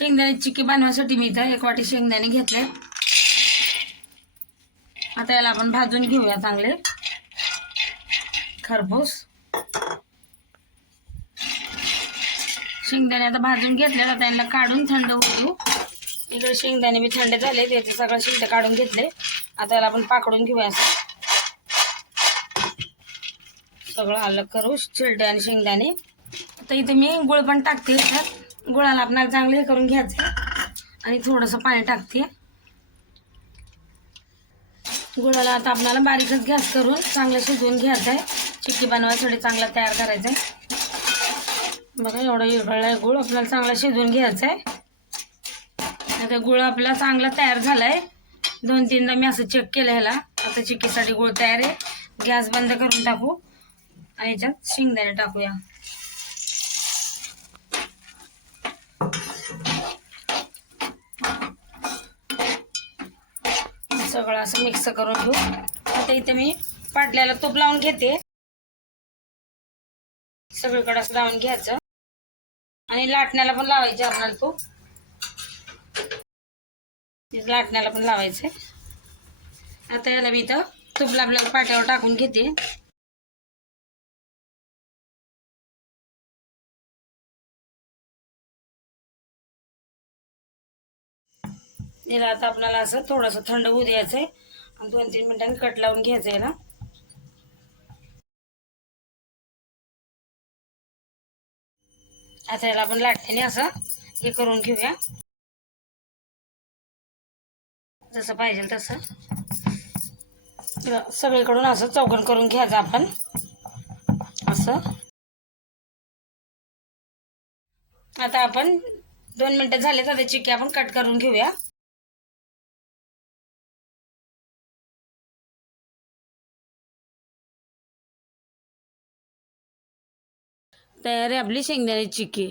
शेंगदाणे चिक्की बनवायसाठी मी इथं एक वाटी शेंगदाणे घेतले. आता याला आपण भाजून घेऊया चांगले. खरपूस. शेंगदाणे आता भाजून घेतले आता त्यांना काढून थंड होऊ देऊ. इकडे शेंगदाणे मी थंड झाले त्याचे सगळं शेंगदे काढून घेतले. आता याला आपण पाकडून घेऊया सगळं अलग करू चिरडे आणि शेंगदाणे. आता इथे मी गुळ पण टाकते गुळाला आपल्याला चांगलं हे करून घ्यायचं आणि थोडंसं पाणी टाकते. गुळाला आता आपल्याला बारीकच गॅस करून चांगलं शिजवून घ्यायचं आहे. चिक्की बनवायसाठी चांगला तयार करायचा आहे. बघा एवढं इरगळलं आहे गुळ. आपल्याला चांगला शिजवून घ्यायचा आहे. आता गुळ आपला चांगला तयार झाला आहे दोन तीनदा मी असं चेक केलं ह्याला. आता चिक्कीसाठी गुळ तयार आहे. गॅस बंद करून टाकू. आणि याच्यात शेंगदाणे टाकूया. सगळं असं मिक्स करून घेऊ. आता इथे मी पाटल्याला तूप लावून घेते. सगळीकडे असं लावून घ्यायचं. आणि लाटण्याला पण लावायचे आपल्याला तूप. लाटण्याला पण लावायचे आता याला मी इथं तूप आपल्याला पाट्यावर टाकून घेते. याला आता आपल्याला असं थोडंसं थंड होऊ द्यायचं आहे. आणि दोन तीन मिनिटांनी कट लावून घ्यायचं याला आता याला आपण लाटण्याने असं हे करून घेऊया. जसं पाहिजे तसं. सगळीकडून असं चौकन करून घ्यायचं आपण. असं. आता आपण दोन मिनटं झाले तर चिक्की आपण कट करून घेऊया. तयार आहे आपली शेंगदाण्याची चिक्की